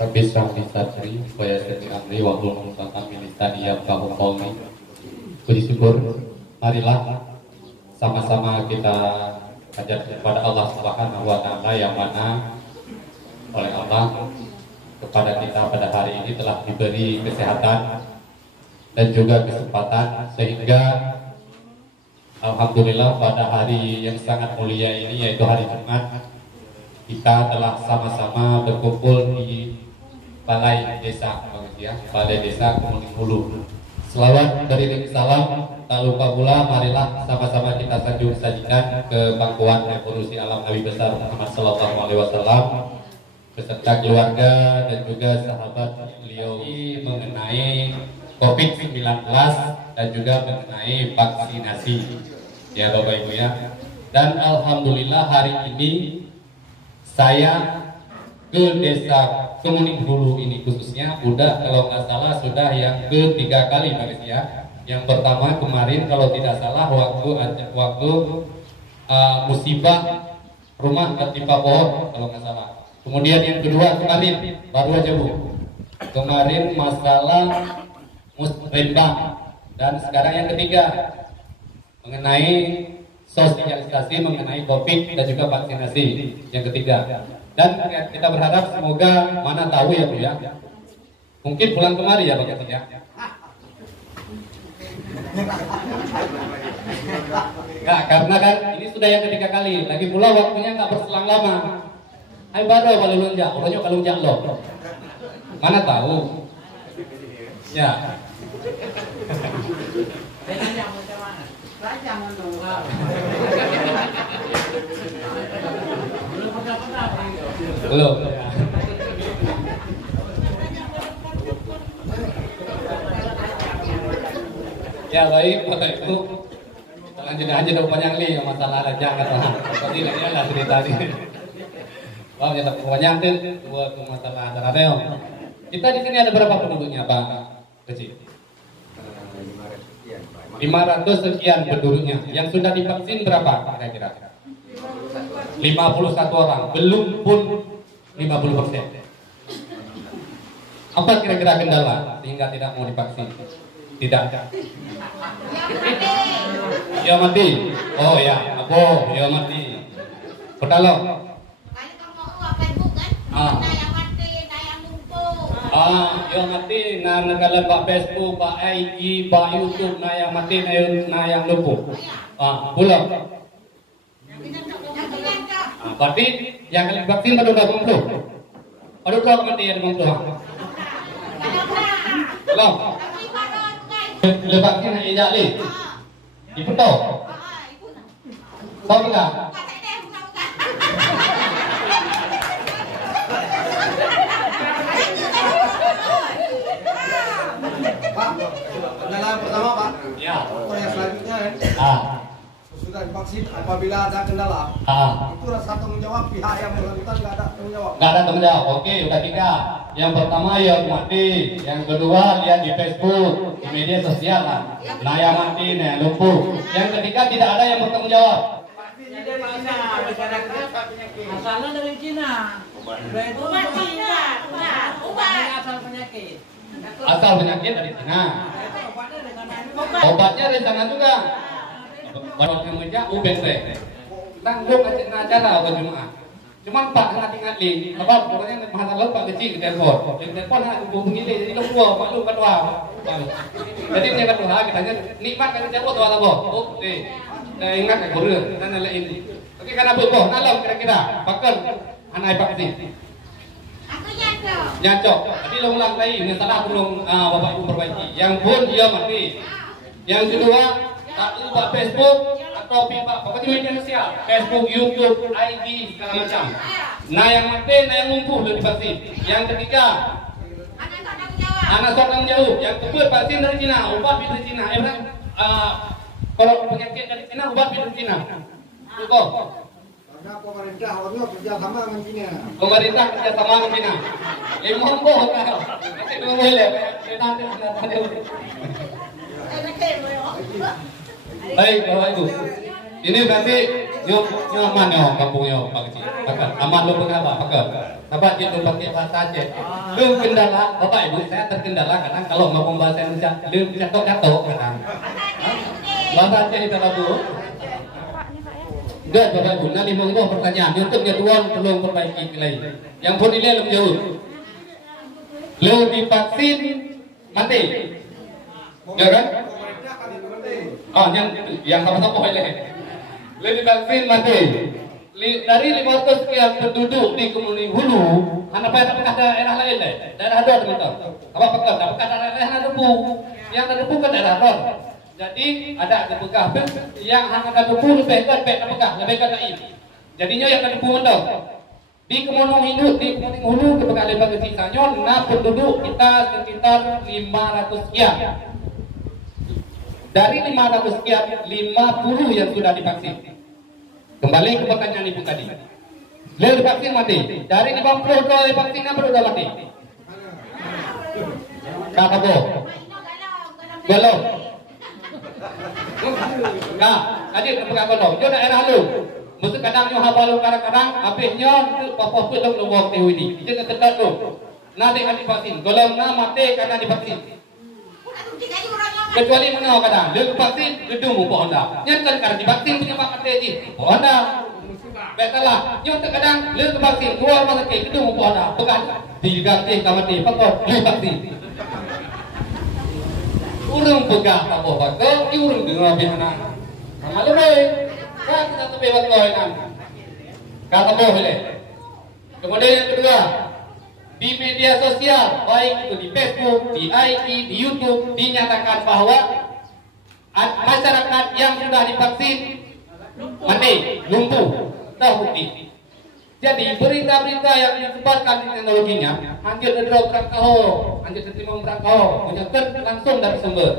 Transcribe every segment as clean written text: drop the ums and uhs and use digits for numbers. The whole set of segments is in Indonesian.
Rabbi shrah li sadri wa yassir li amri wahlul 'uqdatam min lisani yafqahu qawli. Puji syukur, marilah sama-sama kita hajat kepada Allah Subhanahu wa taala yang mana oleh Allah kepada kita pada hari ini telah diberi kesehatan dan juga kesempatan sehingga alhamdulillah pada hari yang sangat mulia ini yaitu hari Jumat kita telah sama-sama berkumpul di Balai Desa, Balai Desa Kemuning Hulu. Selawat beriring salam, tak lupa pula marilah sama-sama kita sajikan ke pangkuan revolusi alam Nabi besar Muhammad Sallallahu Alaihi Wasallam beserta keluarga dan juga sahabat beliau mengenai COVID-19 dan juga mengenai vaksinasi, ya Bapak Ibu ya. Dan alhamdulillah hari ini saya ke Desa Kemuning Hulu ini khususnya udah kalau nggak salah sudah yang ketiga kali Pak ya. Yang pertama kemarin kalau tidak salah waktu musibah rumah ketimpa pohon kalau nggak salah. Kemudian yang kedua kemarin baru aja Bu. Kemarin masalah musrembang dan sekarang yang ketiga mengenai sosialisasi mengenai COVID dan juga vaksinasi yang ketiga. Dan kita berharap semoga mana tahu ya Bu ya. Mungkin pulang kemari ya Pak ya. Nggak, karena kan ini sudah yang ketiga kali. Lagi pula waktunya nggak berselang lama. Hai baru kalau lunjak, orangnya kalau lunjak loh. Mana tahu? Ya. Belum. Ya baik Bapak Ibu, lanjut aja dong panjang nih masalah aja kata. Tadi ini lah cerita ini. Wah ya tapi panjang tuh buat masalah ada. Kita di sini ada berapa penduduknya Pak Kecil? 500 sekian penduduknya. Yang sudah divaksin berapa kira-kira? 51 orang, belum pun 50%. Apa kira-kira kendala sehingga tidak mau divaksin? Tidak. Ya mati. Oh ya, apa? Ya mati. Pedalo. Yang mati na nagalan Pak Facebook, Pak IG, Pak YouTube na yang mati na yang lumpuh. Pulang. Berarti yang kali vaksin baru 20. Baru kau mati ya 20. Belum. Vaksin yang jali. Ibu tahu? Tahu tidak? Pak, kendala pertama Pak. Ya. Atau yang selanjutnya ya. Sudah divaksin apabila ada kendala. Itu rasa tanggung jawab pihak yang bersangkutan nggak ada tanggung jawab. Nggak ada tanggung jawab. Oke, udah 3. Yang pertama ya mati, yang kedua lihat di Facebook, di media sosial lah. Nah yang mati, nah yang lumpuh. Yang ketiga tidak ada yang bertanggung jawab. Asalnya dari Cina. Obat Cina. Asal penyakit. Asal penyakit dari Cina. Obatnya dari sana juga. Baru kemudian UBC. Tanggung acara atau Jumat. Cuma Pak ngerti-ngerti. Apa pokoknya masalah Pak kecil ke telepon. Yang telepon nak hubungi dia jadi lupa, Pak lu kedua. Jadi dia kedua kita tanya nikmat kan telepon atau apa? Oke. Saya ingat ke guru dan lain ini. Oke karena boh, nalam kira-kira. Pakar anak Pak kecil. Aku nyacok. Nyacok. Tadi lo ulang lagi, ini salah belum Bapak Ibu perbaiki. Yang pun dia mati. Yang kedua, tak lupa Facebook atau pipa, pokoknya media sosial, Facebook, YouTube, IG segala macam. Nah yang mati, nah yang lumpuh belum divaksin. Yang ketiga, anak tanggung jawab. Yang kedua vaksin dari Cina, obat dari Cina. Kalau penyakit dari Cina, obat dari Cina. Betul. Karena pemerintah orangnya kerjasama dengan Cina. Pemerintah kerjasama dengan Cina. Limong boh kan? Nanti dulu boleh. Baik Bapak Ibu. Ini berarti nyaman ya kampungnya Pak Kecil. Aman lo pengapa? Pakar. Bapak itu pakai bahasa Aceh. Lu kendala, Bapak Ibu saya terkendala kadang kalau ngomong bahasa Indonesia, lu jatuh-jatuh kadang. Bahasa Aceh itu lagu. Enggak, Bapak Ibu, nanti monggo pertanyaan. YouTubenya tuan tolong perbaiki nilai. Yang pun nilai lebih jauh. Lu divaksin mati. Ya kan? Oh, yang sama-sama boleh. Lu divaksin mati. Dari 500 sekian penduduk di Kemuning Hulu, anda apakah daerah lain deh? Daerah Dor gitu. Apakah daerah debu? Yang ada debu kan daerah Dor. Jadi ada debukah yang hanya ada debu lebih kan lebih kan naik. Jadinya yang ada debu mendong. Di Kemuning Hulu ketika lebar sisanya, nah penduduk kita sekitar 500 sekian. Dari 500 sekian, 50 yang sudah divaksin. Kembali ke pertanyaan ibu tadi. Beliau divaksin mati. Dari 50 divaksin apa sudah mati? Kata bo. Belum. Nah, tadi bukan belum. Dia daerah lu. Mesti kadang nyo habalu kadang-kadang habisnya apa belum lu waktu ini. Dia ketat tu. Nanti kan divaksin. Kalau na mati karena divaksin. Kecuali mana kadang dia vaksin gedung mumpah anda nyantan karena divaksin punya mak mati je mumpah anda baiklah nyo kadang dia vaksin keluar rumah sakit gedung mumpah anda pegang diganti kamati pakor dia vaksin urung pegang apa pakor dia urung dengar bihana malu baik kan kita tu bebas loinan kata boleh kemudian yang kedua di media sosial, baik itu di Facebook, di IG, di YouTube, dinyatakan bahwa masyarakat yang sudah divaksin mati, lumpuh, terbukti. Jadi berita-berita yang disebarkan di teknologinya, hancur ngedrop berangkaho, hancur terima berangkaho, menyetor langsung dari sumber.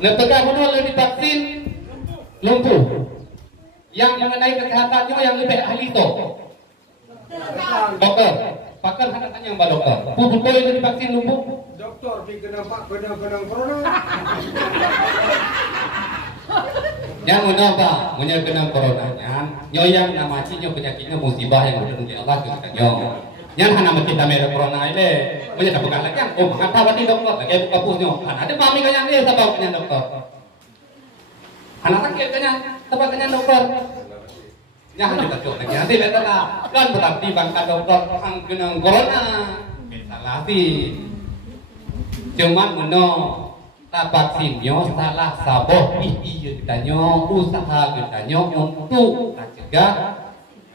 Lepegah benar lebih divaksin, lumpuh. Yang mengenai kesehatannya yang lebih ahli itu, dokter. Pakar hendak tanya mbak dokter. Betul itu divaksin lumpuh? Dokter kena corona. Yang menapa? Kena coronanya. Nyoyang nama cinya penyakitnya musibah yang udah dari Allah kita nyo. Yang hana mencinta merek corona ini. Menyata bukan lagi yang kata wati dokter. Lagi buka pusnya. Ada mami kanya dia sebabnya dokter. Anak sakit kanya sebabnya dokter. Jangan kita coba lagi nanti lihat kan berarti bangsa dokter ang kena corona salah sih cuman meno tak vaksinnya salah saboh iya kitanya usaha kitanya untuk tak cegah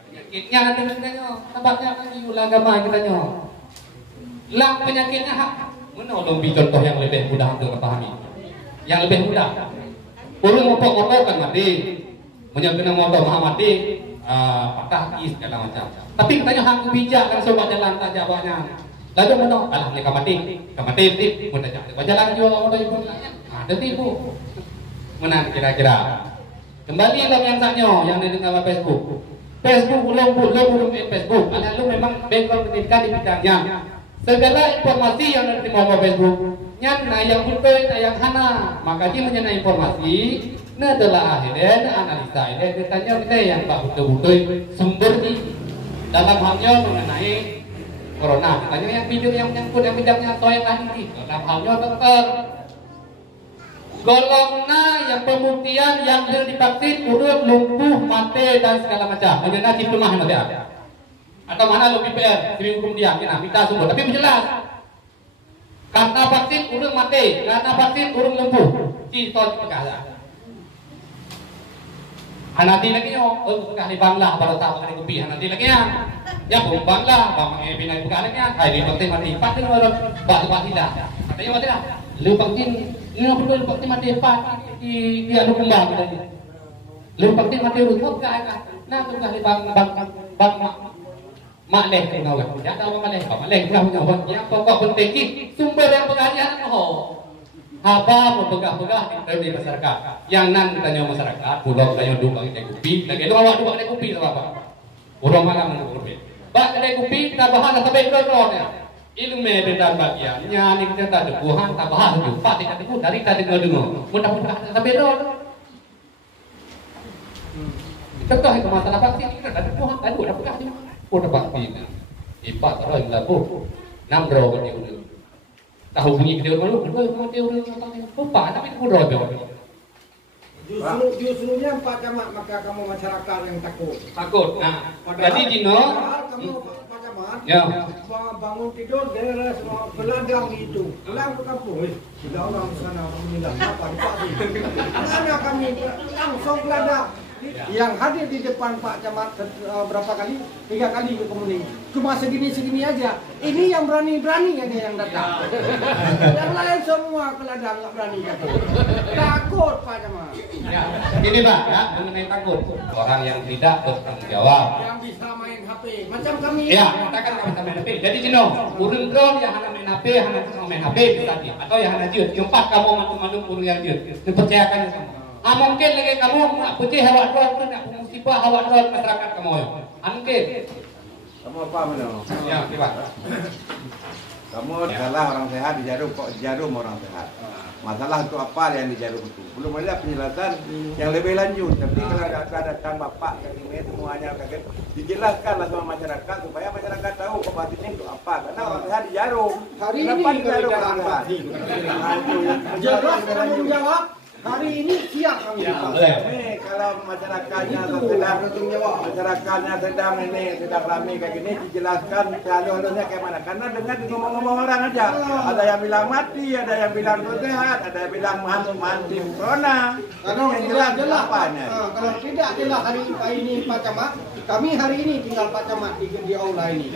penyakitnya nanti kitanya sebabnya kan di agama kitanya lah penyakitnya meno lebih contoh yang lebih mudah untuk dipahami yang lebih mudah urung motor kan mati menyangkut motor mati patah kaki segala macam. Tapi katanya hang bijak kan sobat jalan tak jawabnya. Lalu mana? Alah ni kamati tip, mudah jalan. Berjalan juga orang ibu nanya. Ada tipu. Mana kira-kira? Kembali dalam yang tanya yang di dalam Facebook. Facebook belum Facebook. Alah lu memang background pendidikan di bidangnya. Segala informasi yang diterima oleh Facebook, nyana yang betul, yang hana. Maka dia menyenai informasi. Nah adalah akhirnya analisa ini ditanya kita yang betul-betul sumber di dalam halnya mengenai corona. Ditanya yang video yang menyangkut yang bidangnya atau yang lain dalam halnya dokter. Golongna yang pembuktian yang sudah divaksin urut lumpuh mati dan segala macam. Mengenai diploma ada. Atau mana lebih PR sering hukum dia kita minta sumber tapi menjelas. Karena vaksin urut mati, karena vaksin urut lumpuh. Cito pegala. Hanati lagi nyo, kali bangla baru tahu kali kopi hanati lagi ya bung bangla bang pinai buka lagi hari ini vaksin mati empat itu baru bah tidak katanya mati lah lu vaksin ini perlu vaksin mati empat di anu kembang tadi lu vaksin mati rumput kah nah tuh kali bang mak leh kena weh ya tahu mak leh kena punya yang pokok penting sumber yang pengalihan apa pegah-pegah di masyarakat yang nan ditanya masyarakat pulau tanya dua kedai kopi lagi itu awak dua kedai kopi apa orang mana menurut kopi bak kedai kopi tak bahan sampai drone ilmu dan bagiannya ni kita tak ada buhan tak bahan jumpa tidak ada dari tadi dengar mudah-mudahan sampai drone contoh itu masalah vaksin kita ada buhan tak ada pegah udah vaksin 440 năm rồi còn nhiều nữa. Tahu bunyi dia malu, dia lupa tapi itu roh dia. Justrunya Pak Camat, maka kamu masyarakat yang takut. Takut. Nah, jadi Dino, kamu Pak Camat, ya. Bangun tidur daerah semua beladang itu, pulang ke kampung. Sudah orang sana meninggal apa di pagi. Mana kami langsung beladang. Yang hadir di depan Pak Camat berapa kali? 3 kali ke Kemuning. Cuma segini-segini aja. Ini yang berani-berani aja yang datang. Yang lain semua ke ladang nggak berani datang. Takut Pak Camat. Ya, ini Pak, ya, mengenai takut. Orang yang tidak bertanggung jawab. Yang bisa main HP. Macam kami. Ya, kita kan bisa main HP. Jadi Cino, urun drone yang hanya main HP, hanya main HP misalnya. Atau yang hanya jut. Yang 4 kamu mandu-mandu urun yang jut. Dipercayakan sama. Mungkin lagi kamu nak putih awak drone, nak musibah awak drone masyarakat kamu. Mungkin. Kamu apa mana? Ya, coba. Kamu salah orang sehat dijarum, kok dijarum orang sehat. Masalah untuk apa yang dijarum itu? Belum ada penjelasan yang lebih lanjut. Tapi kalau ada datang bapak dan ini semuanya kaget, dijelaskanlah sama masyarakat supaya masyarakat tahu obatnya itu apa. Karena orang sehat dijarum. Hari ini dijarum orang sehat. Jelas tanggung jawab. Hari ini siap kami. Ini kalau masyarakatnya sedang ini sedang ramai kayak gini dijelaskan alur-alurnya kayak mana. Karena dengar ngomong-ngomong orang aja. Ada yang bilang mati, ada yang bilang sehat, ada yang bilang mati corona. Kalau tidak jelas apanya. Kalau tidak jelas hari ini Pak Camat, kami hari ini tinggal Pak Camat di aula ini.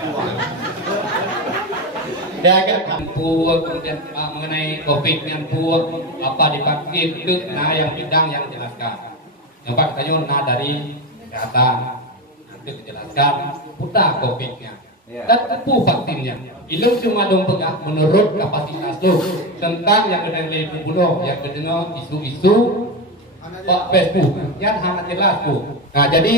Dagang kampu kemudian mengenai COVID nyampu apa divaksin itu nah yang bidang yang jelaskan. Yang Pak katanya nah dari kesehatan itu dijelaskan putar COVID-nya dan tepu vaksinnya. Ilmu cuma dong pegang menurut kapasitas lo tentang yang ada lebih bunuh yang kedengar isu-isu Pak Facebook yang sangat jelas tuh. Nah jadi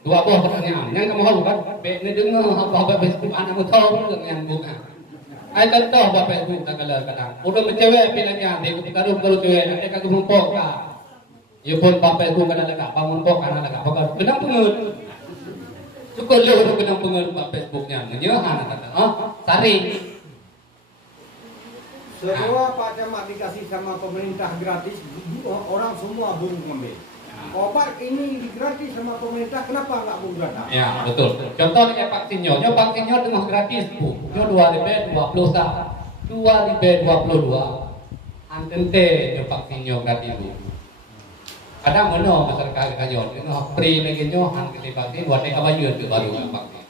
dua buah pertanyaan yang kamu tahu kan? Ini dengar apa Facebook anak tahu yang bukan. Ay contoh ba Facebook na kadang. Udah mencewek pilanya, dia kitarum kalau cewek nanti kagak mumpok ka. Ya pun ba Facebook kana laga, pamumpok kana laga. Pagka kenang pungut. Cukup le udah kenang pungut ba Facebooknya. Nyahan kata. Sari. Semua Pak Camat dikasih sama pemerintah gratis, orang semua burung ngambil. Obat ini gratis sama pemerintah, kenapa nggak mau datang? Ya betul. Contohnya vaksinnya dengan gratis bu. Nyo 2021, 2022. Antente vaksinnya gratis bu. Kadang mana masyarakat kayon, free lagi nyo angkete vaksin, buat mereka bayar tu baru vaksin.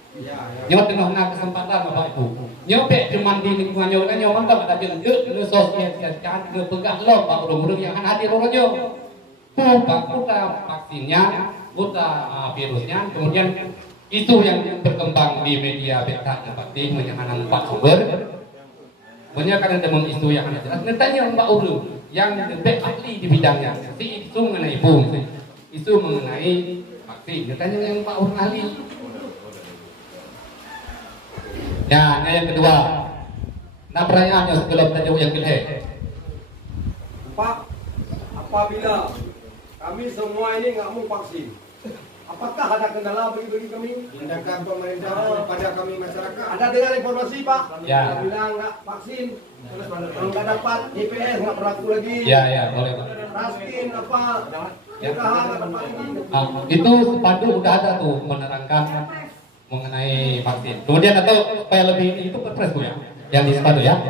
Nyo tengah nak kesempatan bapak ibu. Nyo pek cuman di lingkungan nyo kan nyo mantap ada jalan nyo sosialisasikan, nyo pegang lo pak urung-urung yang hadir orang nyo. Buta vaksinnya, buta virusnya, kemudian itu yang berkembang di media beta seperti menyangan Pak Sumber, menyanyikan dengan isu yang ada jelas. Netanya Mbak Ulu yang lebih ahli di bidangnya, si isu mengenai isu mengenai vaksin, netanya yang Pak Ulu ahli. Ya, yang kedua, nah pertanyaannya sebelum tanya yang kedua. Pak, apabila kami semua ini nggak mau vaksin, apakah ada kendala bagi kami? Tindakan pemerintah kepada kami masyarakat. Ada dengar informasi Pak? Ya. Bilang nggak vaksin, terus kalau nggak dapat IPS nggak berlaku lagi. Ya boleh Pak. Raskin apa? Ya. Itu sepadu udah ada tuh menerangkan mengenai vaksin. Kemudian atau supaya lebih itu perpres bu ya, yang di sepadu ya.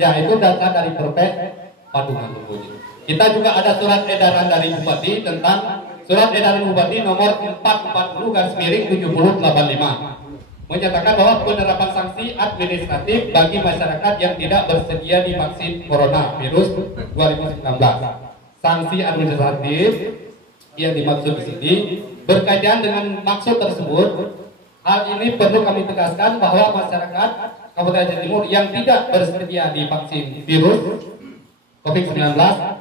Ya itu data dari perpres Padungan Tubuh. Kita juga ada surat edaran dari Bupati tentang surat edaran Bupati nomor 440/7085 menyatakan bahwa penerapan sanksi administratif bagi masyarakat yang tidak bersedia divaksin corona virus 2019. Sanksi administratif yang dimaksud di sini berkaitan dengan maksud tersebut. Hal ini perlu kami tegaskan bahwa masyarakat Kabupaten Jawa Timur yang tidak bersedia divaksin virus COVID-19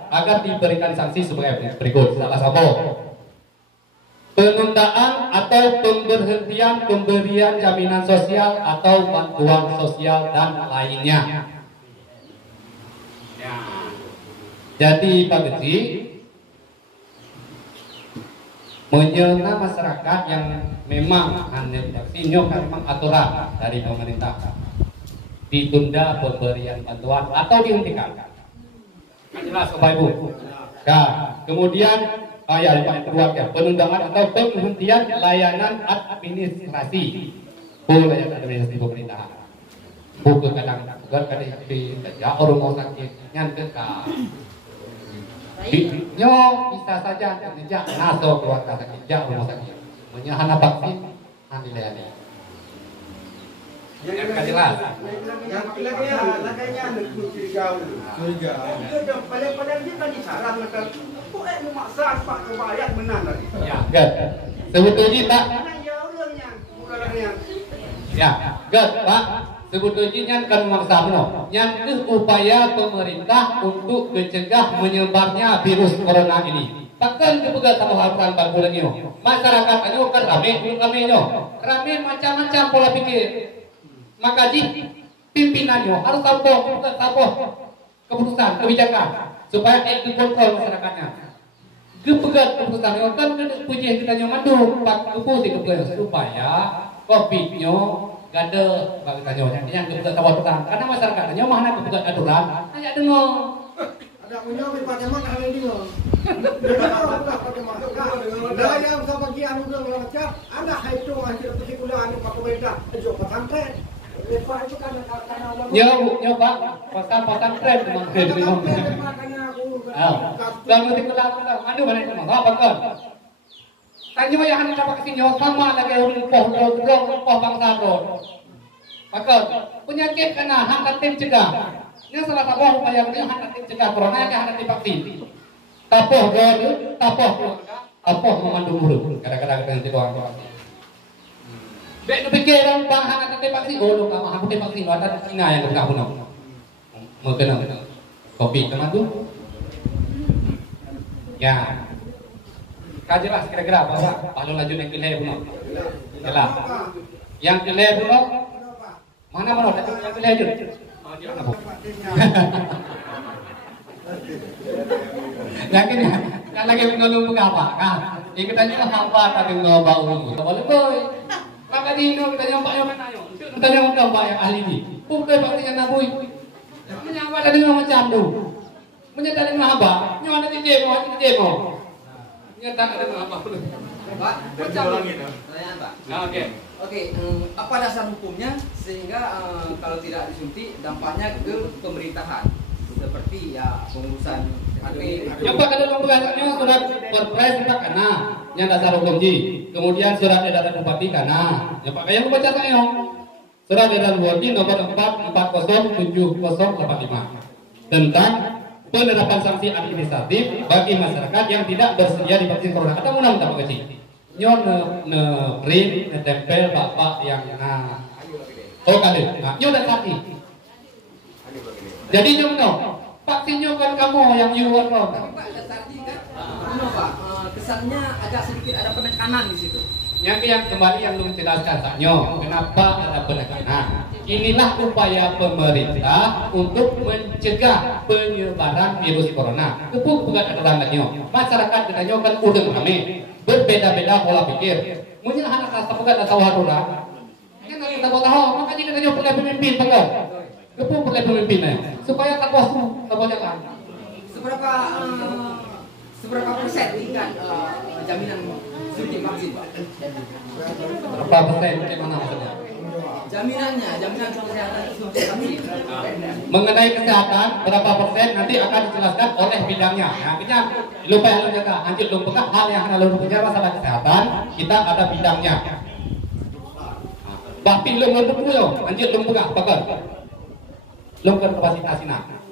agar diberikan sanksi sebagai berikut. Salah satu, penundaan atau pemberhentian pemberian jaminan sosial atau bantuan sosial dan lainnya. Jadi Pak Gede, menyena masyarakat yang memang hanya vaksinnya kan memang aturan dari pemerintah ditunda pemberian bantuan atau dihentikan. Jelas Bapak Ibu. Nah, kemudian yang kedua ya, penundaan atau penghentian layanan administrasi. Layanan administrasi pemerintahan. Buku kadang-kadang di kerja orang sakit nyantet nyo bisa saja ngejak naso keluarga sakit jak rumah sakit menyahana vaksin nanti layani yang jelas Yang laganya curiga. Paling-paling dia kan disaran macam kok memaksa pak kebayang menang lagi. ya gak sebetulnya tak Menang ya orangnya bukan yang ya gak Pak sebetulnya kan memaksa no yang upaya pemerintah untuk mencegah menyebarnya virus corona ini. Bahkan kepegat sama hal-hal bulan ini. Masyarakat aja kan rame macam-macam pola pikir. Maka pimpinannya harus tahu keputusan kebijakan supaya itu kontrol masyarakatnya. Kepegat keputusan kan puji kita nyamandu pak keputusan kepegat supaya COVID-nya gak ada bagi tanya yang kepegat tawaran karena masyarakatnya mana kepegat aturan hanya dengar. ada punya pada mak ada dia. Dah yang sama bagian udah macam anak itu hasil persikulan pak pemerintah ajo pesantren. Lepas itu kan Pak, pasang tren teman tren. Dan nanti kelang aduh mana itu mah apa kan? Tanya yang hendak pakai sinyo sama lagi poh bangsa bro. Maka penyakit kena hak tim cegah. Ini salah satu upaya kita hak tim cegah corona yang harus divaksin. Tapoh mengandung mulut. Kadang-kadang kita nanti doang. Bek nu pikiran bang hang akan vaksin, lu enggak mau vaksin, lu ada Cina yang enggak punya. Mau kena kopi teman tuh. Ya. Kajelas kira-kira bahwa kalau laju yang kelih punya. Jelas. Yang kelih punya mana yang kelih aja. Yakin kan lagi menunggu apa kan? Ikutannya apa tadi ngobau. Boleh boy. Maka dino kita nyampak yang mana yo. Kita nyampak yang ahli ni. Bukan paknya nabui. Menyampak tadi macam tu. Menyatakan apa? Nyo ada demo. Menyatakan ada apa? Pak, macam pertanyaan Pak. Oke. Oke, apa dasar hukumnya sehingga kalau tidak disuntik dampaknya ke pemerintahan seperti ya pengurusan Apa kalau pembahasannya surat perpres kita kena yang dasar hukum ji. Kemudian surat edaran bupati kena. Ya Pak yang membaca saya. Surat edaran bupati nomor 4407085 tentang penerapan sanksi administratif bagi masyarakat yang tidak bersedia divaksin corona. Kata undang-undang Pak Kecil. Nyon print tempel bapak yang kali. Nah, nyon dan tadi. Jadi nyon vaksinnya kan kamu yang yuan loh. Tapi Pak tadi kan Pak kesannya agak sedikit ada penekanan di situ. Yang kembali yang belum jelaskan taknya, kenapa ada penekanan? Inilah upaya pemerintah untuk mencegah penyebaran virus corona. Itu bukan aturan taknya. Masyarakat katanya kan udah rame, berbeda-beda pola pikir. Mungkin anak rasa bukan tahu aturan. Kan kita tahu, makanya katanya perlu pemimpin betul. Itu perlu pemimpinnya supaya tak bosan, tak boleh kan. Seberapa persen tingkat jaminan suntik vaksin Pak? Berapa persen? Bagaimana maksudnya? Jaminan kesehatan suntik vaksin. Mengenai kesehatan berapa persen nanti akan dijelaskan oleh bidangnya. Artinya lupa yang jaga, anjir belum peka hal yang harus punya masalah kesehatan kita ada bidangnya. Tapi belum punya, anjir belum peka, pakar. Belum kapasitas ini.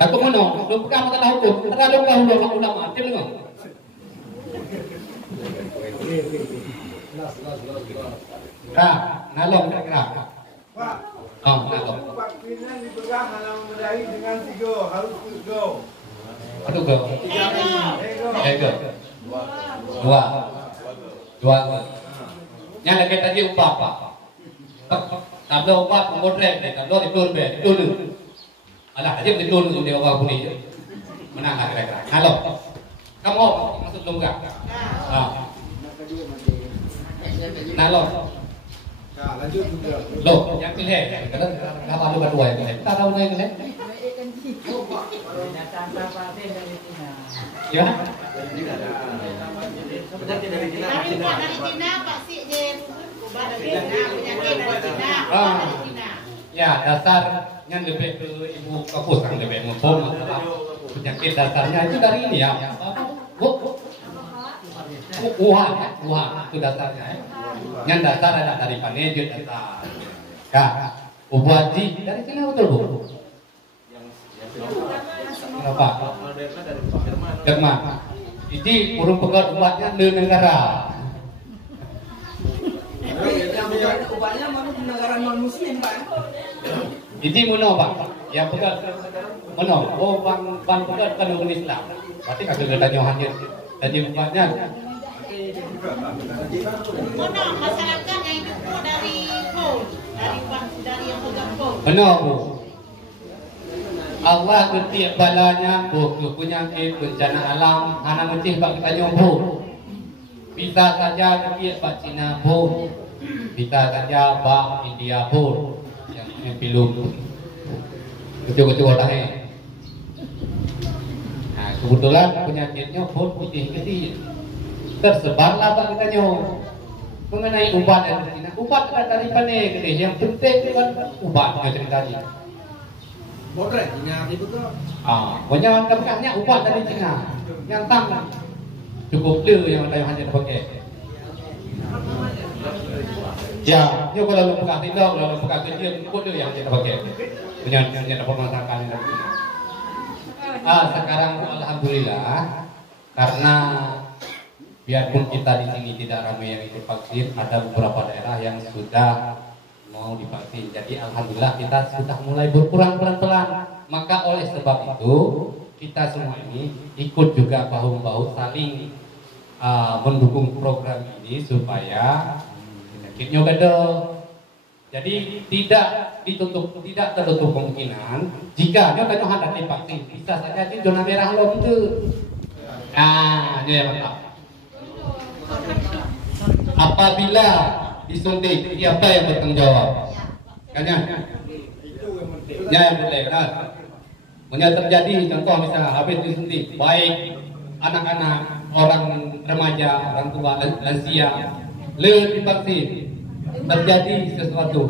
Aku mana? Belum peka masalah hukum. Terlalu dahulu ulama, tidak. Nalong kira-kira. Pak. Nalong. Vaksinnya dipegang dalam medali dengan 3 harus go. Aduh go. Ego. Dua. Yang lagi tadi upah Pak. Tablo upah pemodern, tablo itu. Alah aja betul dia upah puni. Menang kira-kira. Nalong. Kamu maksud lo enggak? Nah lo, Nah, lanjut juga. lo yang pilih, kadang kalau ada berdua yang pilih, kita tahu yang pilih. Binatang terpati dari Cina. Ya. Dari Cina Pak Sik je ubah dari Cina, penyakit dari Cina, ubah dari Cina. Ya, dasarnya lebih ke ibu kapus kan lebih mumpung masalah penyakit dasarnya itu dari ini ya. Wuhan ya, Wuhan itu dasarnya. Yang dasar ada dari Panejut dasar. Ya, Ubuaji dari Cina betul bu. Kenapa? Jerman. Ini urung pegat umatnya di negara. Yang obatnya mana negara non muslim Pak? Jadi mana Pak? Yang pegat mana? Oh bang pegat kan orang Islam. Berarti kagak ada tanya hanya tadi umatnya. Mana masyarakat yang itu dari Pol, dari yang pegang Pol. Benar bu. Allah ketiak balanya bu penyakit bencana alam anak mesti bak kita nyobu. Bisa saja ketiak bak Cina bu. Bisa saja bak India bu. Yang pilu. Kecil-kecil tahe. Nah kebetulan penyakitnya pun putih-putih. Tersebarlah bak kita nyobu. Mengenai ubat dari Cina, ubat dari Panai gede. Yang penting kan ubatnya ceritanya. Boleh, ingat itu tuh. Pokoknya bekasnya ubat dari Cina. Yang tang cukup dia yang ada hanya pakai. Ya, ni kalau lu bekas tidak, kalau lu bekas dia cukup dia yang kita pakai. Punya permasalahan dari Cina. Sekarang alhamdulillah karena biarpun kita di sini tidak ramai yang divaksin, ada beberapa daerah yang sudah mau divaksin. Jadi alhamdulillah kita sudah mulai berkurang pelan-pelan. Maka oleh sebab itu kita semua ini ikut juga bahu-bahu saling mendukung program ini supaya penyakitnya gede. Jadi tidak tertutup kemungkinan jika dia kan hendak divaksin bisa saja di zona merah lo itu. Nah, ini ya Pak. Apabila disuntik siapa yang bertanggung jawab? Kan ya? Yang boleh kan? Punya terjadi contoh misalnya habis disuntik baik anak-anak, orang remaja, orang tua, lansia, divaksin terjadi sesuatu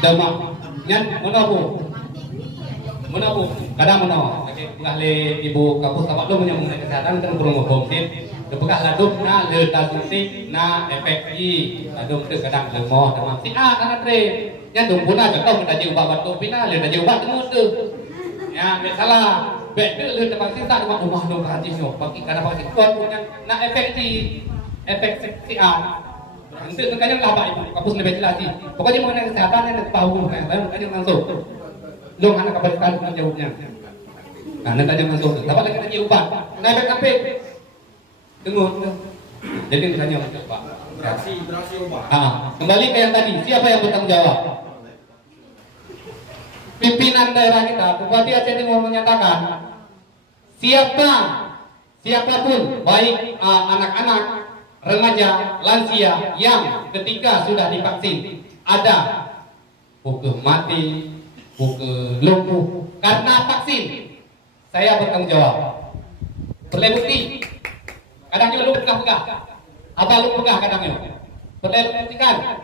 demam, yang menabu, kadang menabu. Ahli ibu kampus apa lo punya mengenai kesehatan kan kurang ngomongin. Bekas laduk na letak suntik na efek i laduk tu kadang lemoh demam si karena tre yang tumpuna contoh kita jauh babat tu pina le jauh bat temu tu ya salah bet tu le vaksin tak rumah dong kantis no bagi karena vaksin kuat punya na efek si nanti makanya lah pak kampus lebih jelas sih pokoknya mengenai kesehatan yang tahu kan makanya langsung dong anak kabar sekali jawabnya nah nanti langsung dapat lagi tanya ubah na efek apa tunggu. Jadi ditanya untuk Pak. Berasi ubah. Kembali ke yang tadi, siapa yang bertanggung jawab? Pimpinan daerah kita, Bupati Aceh Timur menyatakan siapapun baik anak-anak, remaja, lansia yang ketika sudah divaksin ada hukum mati, hukum lumpuh karena vaksin, saya bertanggung jawab. Boleh bukti? Kadangnya lu pegah-pegah. Apa lu pegah kadangnya? Boleh lu buktikan?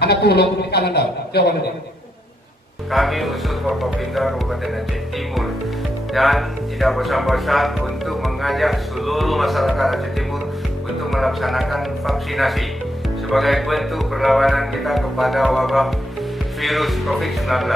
Anakku lu buktikan anda. Coba nanti. Kami unsur Forkopimda Kabupaten Aceh Timur dan tidak bosan-bosan untuk mengajak seluruh masyarakat Aceh Timur untuk melaksanakan vaksinasi sebagai bentuk perlawanan kita kepada wabah virus COVID-19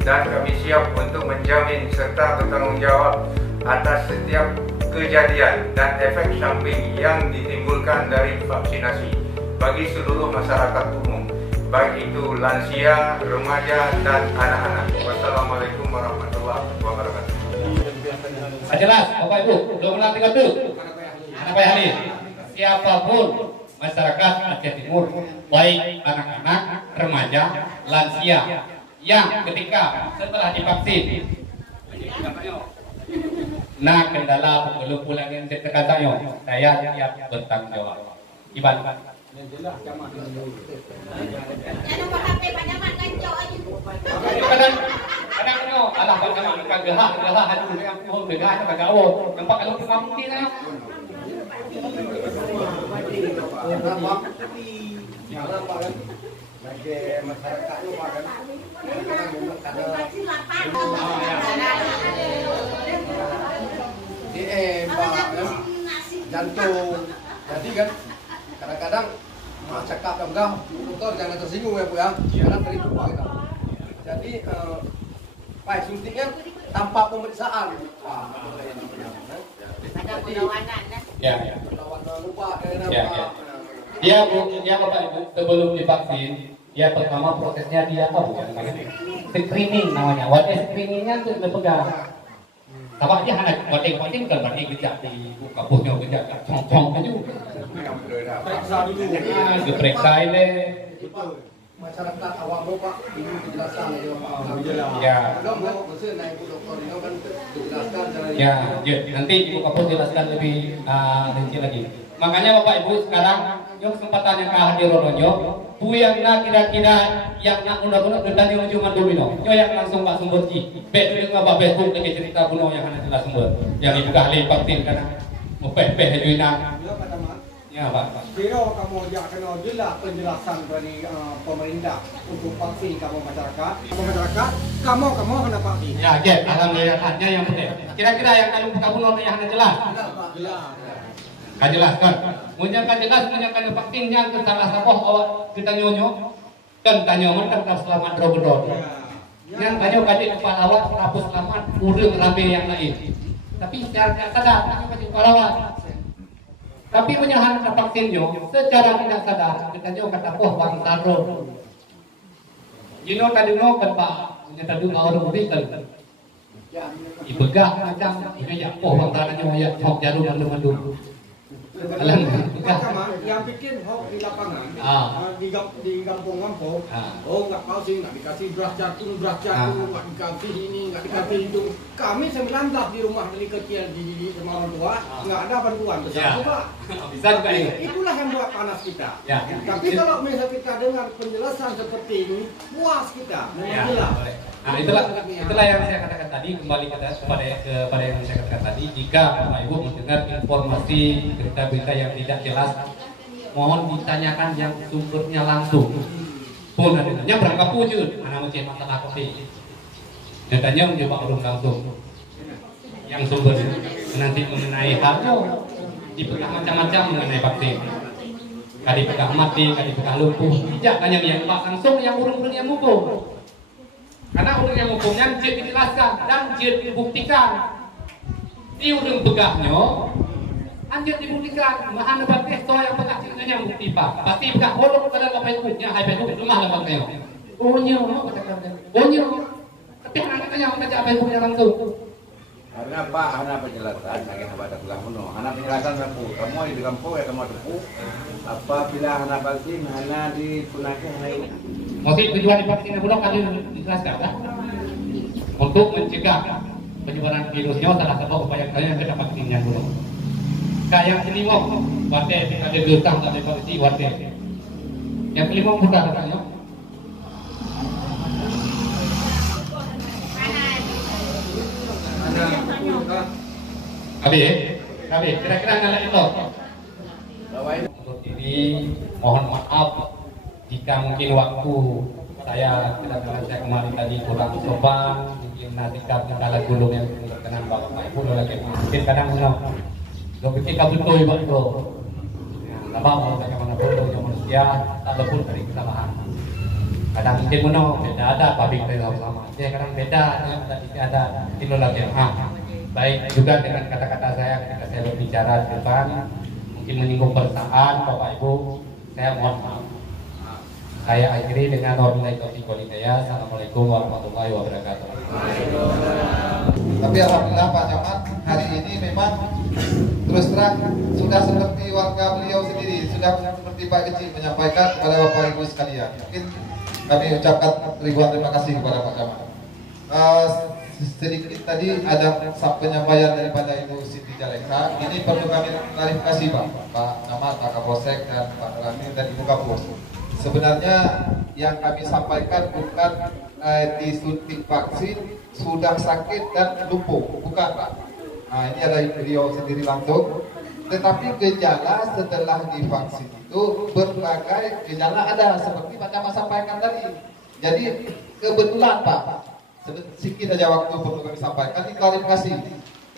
dan kami siap untuk menjamin serta bertanggung jawab atas setiap kejadian dan efek samping yang ditimbulkan dari vaksinasi bagi seluruh masyarakat umum, baik itu lansia, remaja, dan anak-anak. Wassalamualaikum warahmatullahi wabarakatuh. Jelas, Bapak Ibu, belum melantik itu. Anak Pak Halil, siapapun masyarakat Aceh Timur, baik anak-anak, remaja, lansia, yang ketika setelah divaksin Nah, kendala belum pulang yang katanya, saya siap bertanggung jawab. Iban. Jangan HP panjangan kancok aja. Kadang-kadang alah panjangan kan gerah aduh yang pohon gerah itu kagak oh. Nampak kalau kita mungkin lah. Bagi masyarakat itu makan. Jantung. Jadi kan kadang-kadang cakap enggak, dokter jangan tersinggung ya Bu ya. Karena terlupa kita. Jadi Pak suntiknya tanpa pemeriksaan. Ada perlawanan kan? Ya. Perlawanan lupa Dia Bapak Ibu sebelum divaksin, dia pertama prosesnya dia apa bukan screening namanya. Wadah screeningnya tuh dipegang. Kalau dia hanya bating-bating kan berarti gejak di kampusnya gejak cong-cong aja. Periksa dulu. Diperiksa ini. Masyarakat awam Pak ini dijelaskan ya Pak. Ya. Belum kan maksudnya naik Bu dokter ini kan dijelaskan dari Ya, nanti Ibu Kapus jelaskan lebih rinci lagi. Makanya Bapak Ibu sekarang yang kesempatan yang hadir ronyo, bu yang nak kira-kira yang nak undang-undang tentang yang cuma domino, yang langsung Pak Sumber Ji, betul nggak Pak Facebook lagi cerita bunuh yang ada jelas sumber, yang ibu ahli vaksin karena mau peh juina. Ya Pak. Kira kamu yang kena jelas penjelasan dari pemerintah untuk vaksin kamu masyarakat, kamu kena vaksin. Ya, alhamdulillah hanya yang penting. Kira-kira yang kalau buka bunuh yang ada jelas. Kan jelas kan? Munyakan jelas, munyakan vaksinnya ke salah satu awak kita nyonyo dan tanya mereka tak selamat bro. Yang tanya kaji kepala awak hapus selamat urang rame yang lain. Tapi secara tidak sadar kaji kepala awak. Tapi menyahan vaksinnya secara tidak sadar kita nyo kata bang taro. Jino tadi no kan Pak, punya tadi orang ubi kan. Ibegah macam ini ya bang taro ya sok jarum mandu. Yang bikin hoax di lapangan, di kampung-kampung, nggak mau sih, nggak dikasih beras jagung, nggak dikasih ini, nggak dikasih itu. Kami 19 di rumah dari kecil di sama orang tua, nggak ada bantuan besar juga. Bisa juga ini. Itulah yang buat panas kita. Tapi kalau misalnya kita dengar penjelasan seperti ini, puas kita, memang jelas. Nah itulah yang saya katakan tadi, kembali kepada yang saya katakan tadi. Jika Bapak Ibu mendengar informasi berita-berita yang tidak jelas, mohon ditanyakan yang sumbernya langsung. Pun adanya berangkat wujud, anak macam masalah kopi. Datanya menjawab urung langsung. Yang sumbernya nanti mengenai harga, dipegang macam-macam mengenai vaksin. Kali pegang mati, kali pegang lumpuh, tidak hanya yang Pak langsung yang urung-urung yang mukul. Karena urang yang hukumnya jid dijelaskan dan jid dibuktikan. Di urang pegahnya, anjir dibuktikan. Mahan dapat testo yang pegah yang bukti Pak. Pasti pegah holok pada Facebooknya, hai Facebook lemah lah Pak. Onyo, onyo. Tapi anak-anaknya membaca Facebooknya langsung. Karena Pak, anak penjelasan, anak pada pulang penuh. Anak penjelasan sapu, kamu di kampung ya kamu tepu. Apabila anak vaksin, anak digunakan lain. Motif tujuan divaksin bulog kali dijelaskan kan? Untuk mencegah penyebaran virusnya salah satu upaya kalian yang kita vaksinnya dulu. Kayak ini mau, wate ada geutang ada vaksin wate. Yang kelima buka katanya. Kabe, kira-kira nggak itu? Untuk ini mohon maaf jika mungkin waktu saya kemarin tadi kurang sopan, mungkin nanti kala gulung yang berkenan Bapak Ibu lagi mungkin kadang lo bikin kabut tuh Ibu itu. Lama kalau bagaimana pun yang manusia tak lepas dari kesalahan. Kadang mungkin beda ada pabrik dari sama, saya kadang beda dengan ada itu lagi. Baik juga dengan kata-kata saya ketika saya berbicara di depan mungkin menyinggung perasaan Bapak Ibu, saya mohon maaf. Saya akhiri dengan wabillahi taufiq wal hidayah. Assalamualaikum warahmatullahi wabarakatuh. Tapi alhamdulillah Pak Camat, hari ini memang terus terang sudah seperti warga beliau sendiri, sudah seperti Pak Kecil menyampaikan kepada Bapak Ibu sekalian. Mungkin kami ucapkan ribuan terima kasih kepada Pak Camat. sedikit tadi ada penyampaian daripada Ibu Siti Jaleka. Ini perlu kami klarifikasi Pak Camat, Pak Kapolsek dan Pak Ramil dan Ibu Kapus. Sebenarnya yang kami sampaikan bukan disuntik vaksin sudah sakit dan lumpuh, bukan Pak. Nah, ini ada beliau sendiri langsung. Tetapi gejala setelah divaksin itu berbagai gejala ada seperti Pak Camat sampaikan tadi. Jadi kebetulan Pak, sedikit saja waktu perlu kami sampaikan diklarifikasi.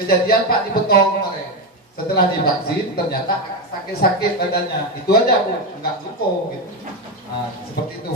Kejadian Pak di Betong kemarin, setelah divaksin ternyata sakit-sakit badannya. Itu aja Bu, enggak lumpuh gitu. Nah, seperti itu.